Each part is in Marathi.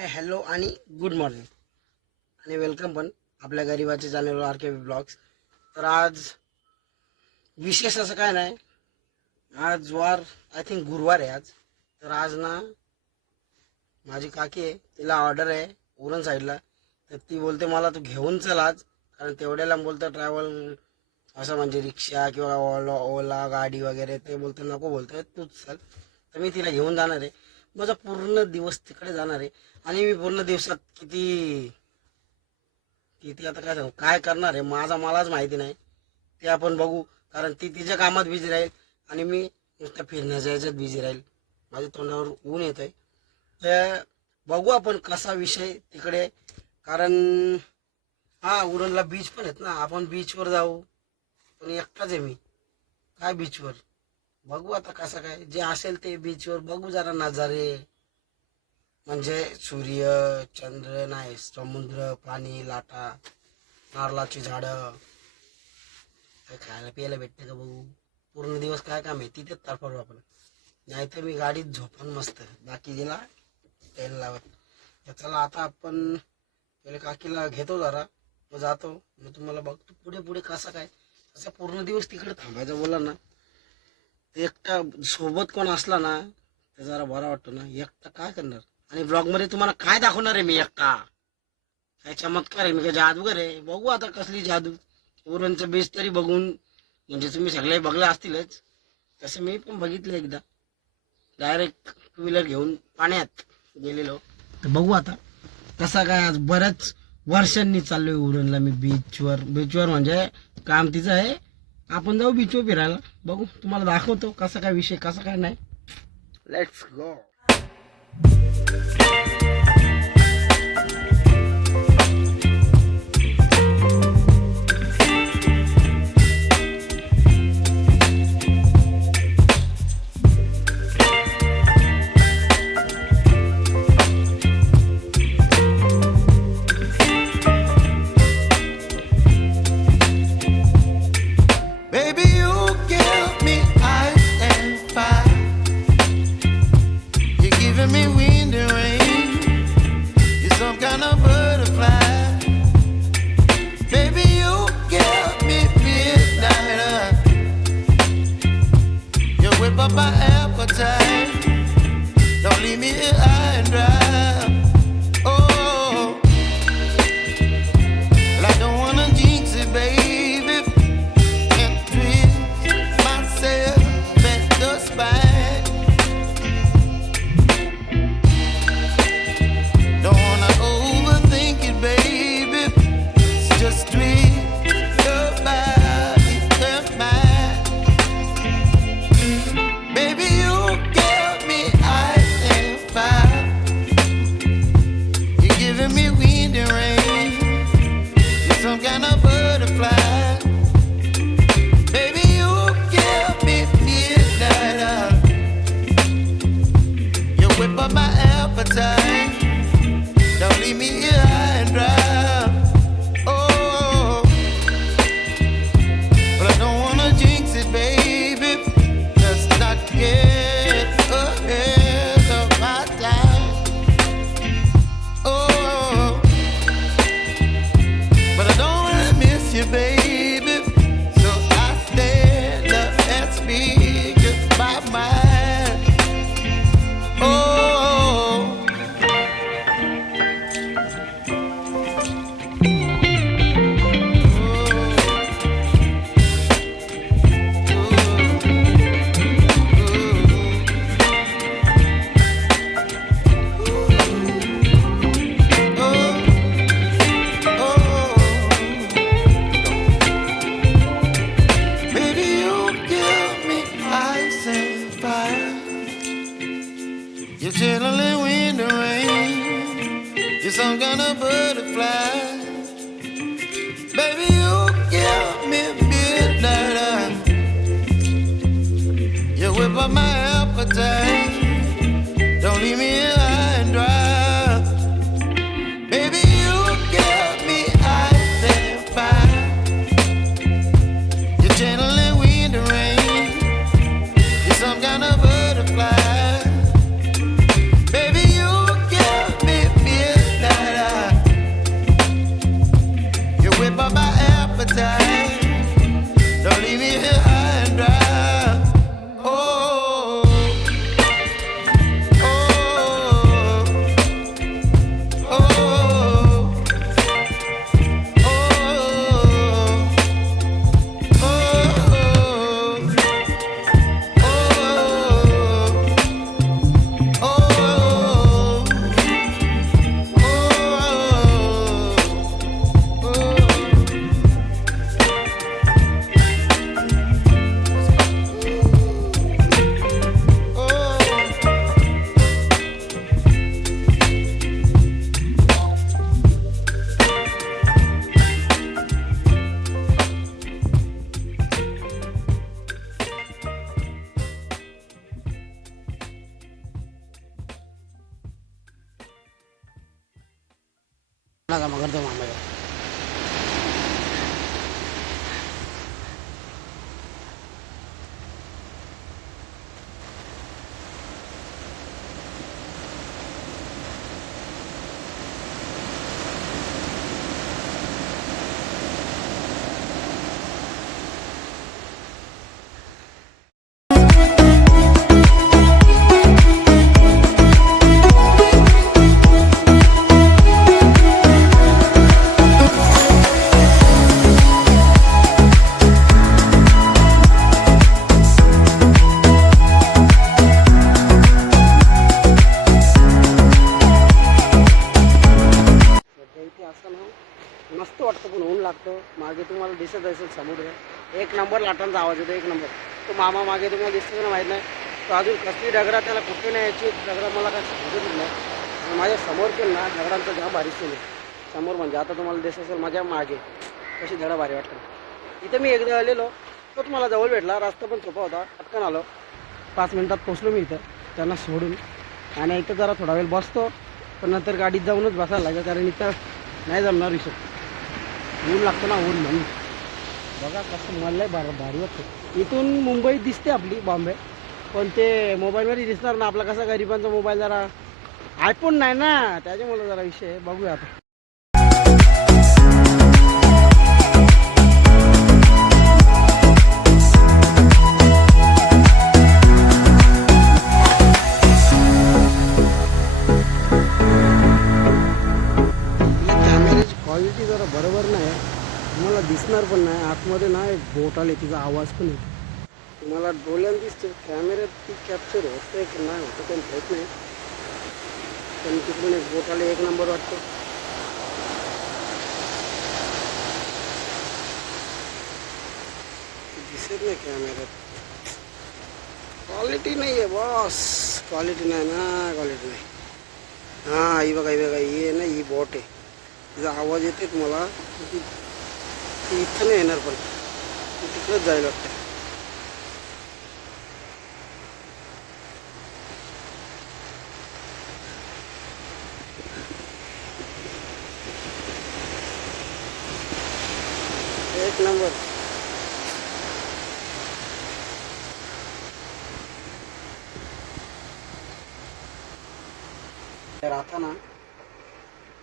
हाय हॅलो आणि गुड मॉर्निंग आणि वेलकम पण आपल्या गरिबाच्या चॅनलवर आर के ब्लॉग्स. तर आज विशेष असं काय नाही. आज वार आय थिंक गुरुवार आहे आज. तर आज ना माझी काकी आहे, तिला ऑर्डर आहे उरण साईडला. तर ती बोलते मला तू घेऊन चल आज, कारण तेवढ्याला बोलतं ट्रॅव्हल असं म्हणजे रिक्षा किंवा ओला गाडी वगैरे. ते बोलते नको, बोलते तूच चल. तर मी तिला घेऊन जाणार आहे. माझा पूर्ण दिवस तिकडे जाणार आहे आणि मी पूर्ण दिवसात किती किती आता काय सांगू काय करणार आहे मलाच माहिती नाही. ते आपण बघू, कारण ती तिच्या कामात बिझी राहील आणि मी नुसतं फिरण्याच्या याच्यात बिझी राहील. माझ्या तोंडावर ऊन येत आहे. तर बघू आपण कसा विषय तिकडे, कारण हा उरणला बीच पण आहेत ना, आपण बीचवर जाऊ. पण एकटाच आहे मी, काय बीचवर बघू आता कसं काय जे असेल ते बीचवर बघू. जरा नजारे म्हणजे सूर्य चंद्र नाही, समुद्र पाणी लाटा नारळाची झाडं, काय खायला प्यायला भेटते का बघू. पूर्ण दिवस काय काम आहे तिथेच तरफडू आपण. नाहीतर मी गाडीत झोपून मस्त बाकीला ट्रेन लावत. तर चला आता आपण पहिले काकीला घेतो जरा, मग जातो. मग तुम्हाला बघतो पुढे पुढे कसं काय. असं पूर्ण दिवस तिकडे थांबायचं बोला ना, एकटा सोबत कोण असला ना तर जरा बरा वाटतो ना. एकटा काय करणार आणि ब्लॉग मध्ये तुम्हाला काय दाखवणार आहे मी एकटा. काय चमत्कार आहे, मी काय जादूगर आहे. बघू आता कसली जादू. उरणचं बीच तरी बघून म्हणजे तुम्ही सगळे बघले असतीलच, तसं मी पण बघितलं एकदा. डायरेक्ट टू व्हीलर घेऊन पाण्यात गेलेलो. तर बघू आता कसा काय. आज बऱ्याच वर्षांनी चाललोय उरणला मी बीचवर. बीचवर म्हणजे काम तिचं आहे, आपण जाऊ बीचवर फिरायला. बघू तुम्हाला दाखवतो कसा काय विषय कसा काय नाही. Let's go. My appetite, don't leave me here high and dry. Oh, well, I don't wanna jinx it, baby, and twist myself at the spine. Don't wanna overthink it, baby, it's just twist your body and mine. Baby, you give me ice and fire. You're giving me wind and rain. You're some kind of butterfly. Baby, you give me midnight. You whip up my appetite. Don't leave me here high and dry. Oh, but I don't wanna jinx it, baby. Not get ahead of my time. Oh, but I don't wanna miss you, baby. So I stand up and speak just my mind. Oh. You're chilling wind and rain. You're some kind of butterfly. Baby, you give me midnight. You whip up my appetite. Don't leave me here high and dry. Baby, you give me ice and fire. You're channeling wind and rain. You're some kind of butterfly. Baby, you give me नका मग करतो मामा. इथे असताना मस्त वाटतं पण ऊन लागतं. मागे तुम्हाला दिसत असेल समुद्र, एक नंबर लाटांचा आवाज येतो, एक नंबर. तो मामा मागे तुम्हाला दिसतो ना माहीत नाही, तो अजून कसली डगरा त्याला कुठे नाही याची डगरा मला काय समजतच नाही. आणि माझ्या समोर पण ना दगडांचा जाम भारी सीन आहे. समोर म्हणजे आता तुम्हाला दिसत असेल माझ्या मागे कशी दगडा भारी वाटतं. इथं मी एकदा आलेलो, तो तुम्हाला जवळ भेटला, रस्ता पण सोपा होता, पटकन आलो. 5 मिनिटात पोचलो मी इथं त्यांना सोडून. आणि इथं जरा थोडा वेळ बसतो, पण नंतर गाडीत जाऊनच बसायला लागेल, कारण इथं नाही जमणार विषय. ऊन लागतं ना, ऊन म्हणून. बघा कसं मला भारी वाटतं. इथून मुंबई दिसते आपली, बॉम्बे, पण ते मोबाईलमध्ये दिसणार ना. आपला कसा गरिबांचा मोबाईल जरा आयफोन नाही ना, त्याच्यामुळे जरा विषय. बघूया आता. क्वालिटी जरा बरोबर नाही, तुम्हाला दिसणार पण नाही. आतमध्ये ना एक बोट आले, तिचा आवाज पण येतो, तुम्हाला डोळ्यात दिसते. कॅमेऱ्यात ती कॅप्चर होतं की नाही होतं काही माहीत नाही, पण तिकडून एक बोट आले, एक नंबर वाटतो. दिसत नाही कॅमेऱ्यात. क्वालिटी नाही आहे बॉस, क्वालिटी नाही ना, क्वालिटी नाही. हां ही बघा, ही बघा, ही ना, ही बोट आहे, तिचा आवाज येते तुम्हाला. ती इथं नाही येणार, पण ती तिकडेच जायला वाटतं. एक नंबर. तर आता ना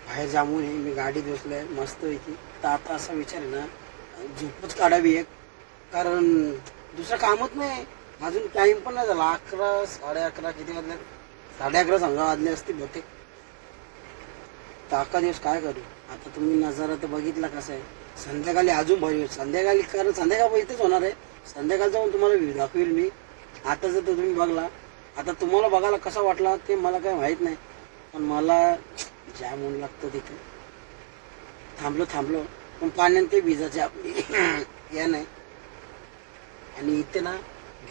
बाहेर जाऊन मी गाडीत बसलोय मस्तपैकी. तर आता असा विचार आहे ना, झोपच काढावी एक, कारण दुसरं कामच नाही. अजून टाईम पण नाही झाला. 11, 11:30 किती वाजले, 11:30 समजा वाजले असतील बहुतेक. तर अख्खा दिवस काय करू. आता तुम्ही नजारा तर बघितला कसा आहे. संध्याकाळी अजून भारी होईल. संध्याकाळी, कारण संध्याकाळ इथेच होणार आहे. संध्याकाळ जाऊन तुम्हाला व्ह्यू दाखवेल मी. आता जर तुम्ही बघला, आता तुम्हाला बघायला कसा वाटला ते मला काय माहीत नाही, पण मला जाम ऊन लागतं तिथे. थांबलो पण पाण्याने ते भिजायचे आपली या नाही. आणि इथे ना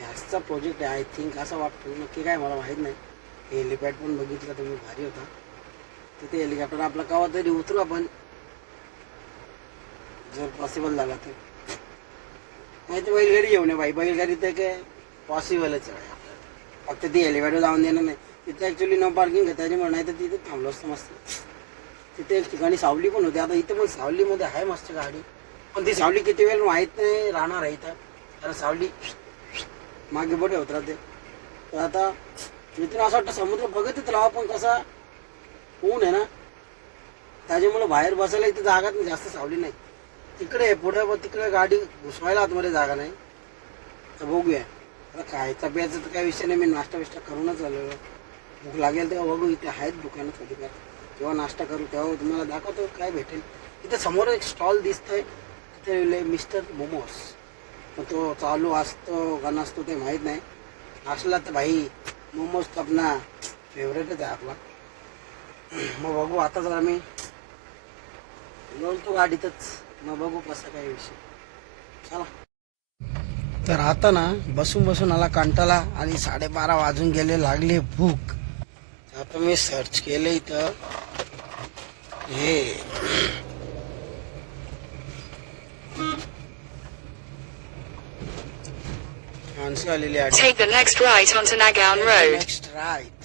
गॅसचा प्रोजेक्ट आहे, आय थिंक असं वाटतं, नक्की काय मला माहीत नाही. हेलिपॅड पण बघितलं तुम्ही, भारी होता. तिथे हेलिकॉप्टर आपला केव्हा तरी उतरू आपण, जर पॉसिबल झाला तर. नाही तर बैलगाडी घेऊन ये बाई, बैलगाडी तर काय पॉसिबलच आहे आपल्याला. फक्त ती हेलिपॅडवर जाऊन देणार नाही. तिथे ॲक्च्युली नो पार्किंग आहे, त्याच्यामुळे नाही तर तिथे थांबलो असतं मस्त. तिथे एक ठिकाणी सावली पण होती. आता इथं पण सावलीमध्ये आहे मस्त गाडी, पण ती सावली किती वेळ माहीत नाही राहणार आहे इथं, कारण सावली मागे बोटे होत राहते. तर आता इथून असं वाटतं समुद्र बघतच राहा, पण कसा ऊन आहे ना, त्याच्यामुळे बाहेर बसायला इथे जागा नाही, जास्त सावली नाही. तिकडे पुढे तिकडे गाडी घुसवायला आतमध्ये जागा नाही. तर बघूया आता खायचा प्यायचा तर काही विषय नाही. मी नाश्ता बिष्टा करूनच आलेलो. भूक लागेल तेव्हा बघू, इथे आहेत दुकानं थोडीफार, जेव्हा नाश्ता करू तेव्हा तुम्हाला दाखवतो काय भेटेल. इथे समोर एक स्टॉल दिसतंय, तिथे मिस्टर मोमोज. पण तो चालू असतो का नसतो ते माहीत नाही. असला तर भाई मोमोज तर आपला फेवरेटच आहे आपला. मग बघू आता जर आम्ही बोलतो गाडीतच, मग बघू कसं काय विषय. चला. तर आता ना बसून आला कंटाळा, आणि 12:30 वाजून गेले, लागले भूक. आता मी सर्च केलं इथं हे माणसं आलेली आहे. Take the next right onto Nagaon Road. Next right.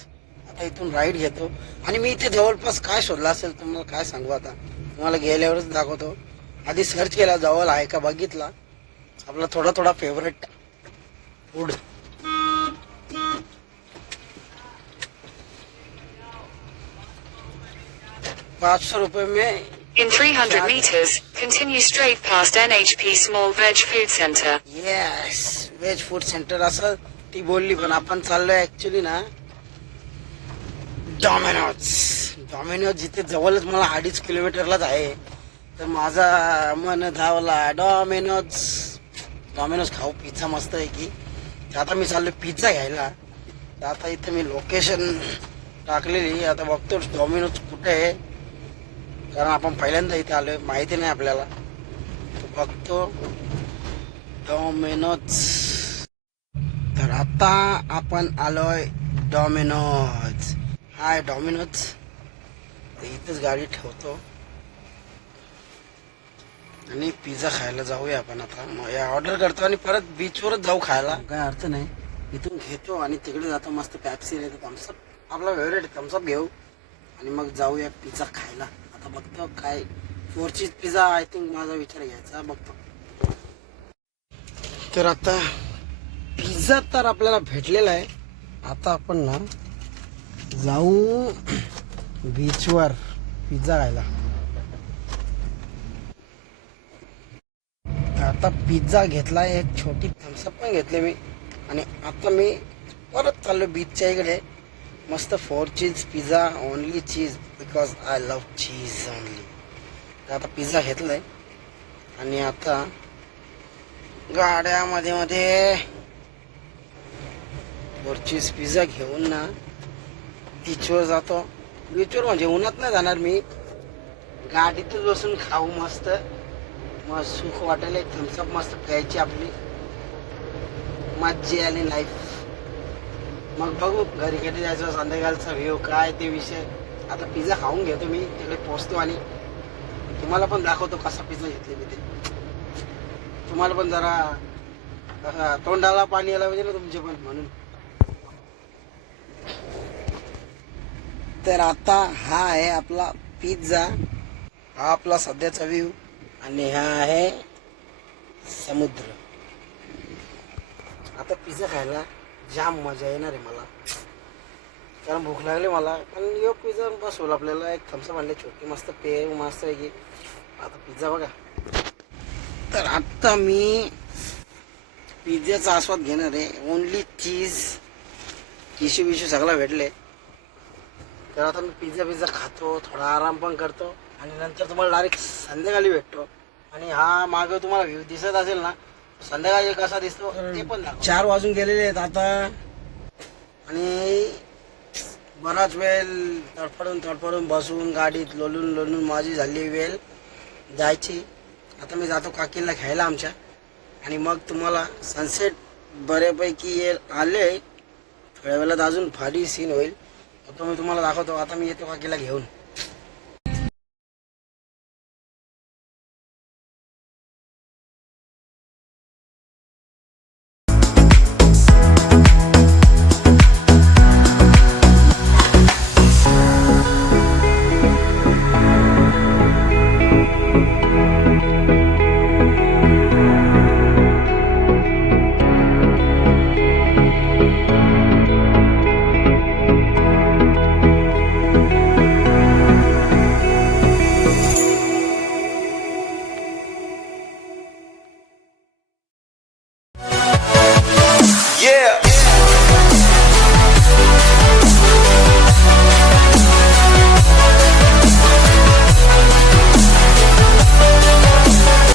आता इथून राईट घेतो. आणि मी इथे जवळपास काय शोधला असेल तुम्हाला काय सांगू आता. तुम्हाला गेल्यावरच दाखवतो. आधी सर्च केला जवळ आहे का बघितला. आपला थोडा थोडा फेवरेट फूड. ₹500 में. In 300 meters, continue straight past NHP Small Veg Food Center. Yes, veg food centre असं ती बोलली, पण आपण चाललोय ऍक्च्युली ना डॉमिनोज जिथे जवळच मला 2.5 किलोमीटरलाच आहे. तर माझा मन धावला डॉमिनोज खाऊ, पिझ्झा मस्त आहे की. तर आता मी चाललोय पिझ्झा घ्यायला. तर आता इथे मी लोकेशन टाकलेली. आता बघतो डॉमिनोज कुठे आहे, कारण आपण पहिल्यांदा इथे आलोय, माहिती नाही आपल्याला. तर बघतो डॉमिनोज. तर आता आपण आलोय डॉमिनोज. हाय डॉमिनोज. तर इथेच गाडी ठेवतो आणि पिझ्झा खायला जाऊया आपण. आता मग ऑर्डर करतो आणि परत बीचवरच जाऊ खायला, काय अर्थ नाही. इथून घेतो आणि तिकडे जातो. मस्त पॅप्सी नाही तर थम्सअप, आपला फेवरेट थम्सअप घेऊ आणि मग जाऊया पिझ्झा खायला. आता बघतो काय 4 चीज पिझ्झा आय थिंक माझा विचार घ्यायचा, बघतो. तर आता पिझ्झा तर आपल्याला भेटलेला आहे. आता आपण ना जाऊ बीचवर पिझ्झा खायला. आता पिझ्झा घेतला, एक छोटी थम्सअप पण घेतली मी. आणि आता मी परत चाललो बीचच्या इकडे. मस्त 4 cheese pizza, only cheese because I love cheese only. तर आता पिझ्झा घेतलाय आणि आता गाड्यामध्ये 4 चीज पिझ्झा घेऊन ना बीचवर जातो. बीचवर म्हणजे उन्हात नाही जाणार मी, गाडीतच बसून खाऊ मस्त. मग सुख वाटेल. एक थम्सअप मस्त प्यायची आपली, मज्जा आली लाईफ. मग बघू घरी कधी जायचं, संध्याकाळचा व्ह्यू काय ते विषय. आता पिझ्झा खाऊन घेतो मी, तिकडे पोचतो आणि तुम्हाला पण दाखवतो कसा पिझ्झा घेतले मी ते. तुम्हाला पण जरा तोंडाला पाणी आला पाहिजे ना तुमचे पण, म्हणून. तर आता हा आहे आपला पिझ्झा, हा आपला सध्याचा व्ह्यू आणि हा आहे समुद्र. आता पिझ्झा खायला जाम मजा येणार आहे मला, कारण भूक लागली मला. पण यो पिझ्झा बस होईल आपल्याला. एक थम्सअप आणले छोटी मस्त पेय मस्त आहे की. आता पिझ्झा बघा. तर आता मी पिझ्झाचा आस्वाद घेणार आहे. ओनली चीज, टिश्यू बिशू सगळं भेटले. तर आता मी पिझ्झा खातो, थोडा आराम पण करतो आणि नंतर तुम्हाला डायरेक्ट संध्याकाळी भेटतो. आणि हा मागे तुम्हाला व्ह्यू दिसत असेल ना, संध्याकाळी कसा दिसतो ते पण. 4 वाजून गेलेले आहेत आता आणि बराच वेळ तडफडून बसून गाडीत लोलून माझी झाली वेळ जायची. आता मी जातो काकीला घ्यायला आमच्या, आणि मग तुम्हाला सनसेट बऱ्यापैकी आले. थोड्या वेळात अजून भारी सीन होईल, तो मी तुम्हाला दाखवतो. आता मी येतो काकीला घेऊन.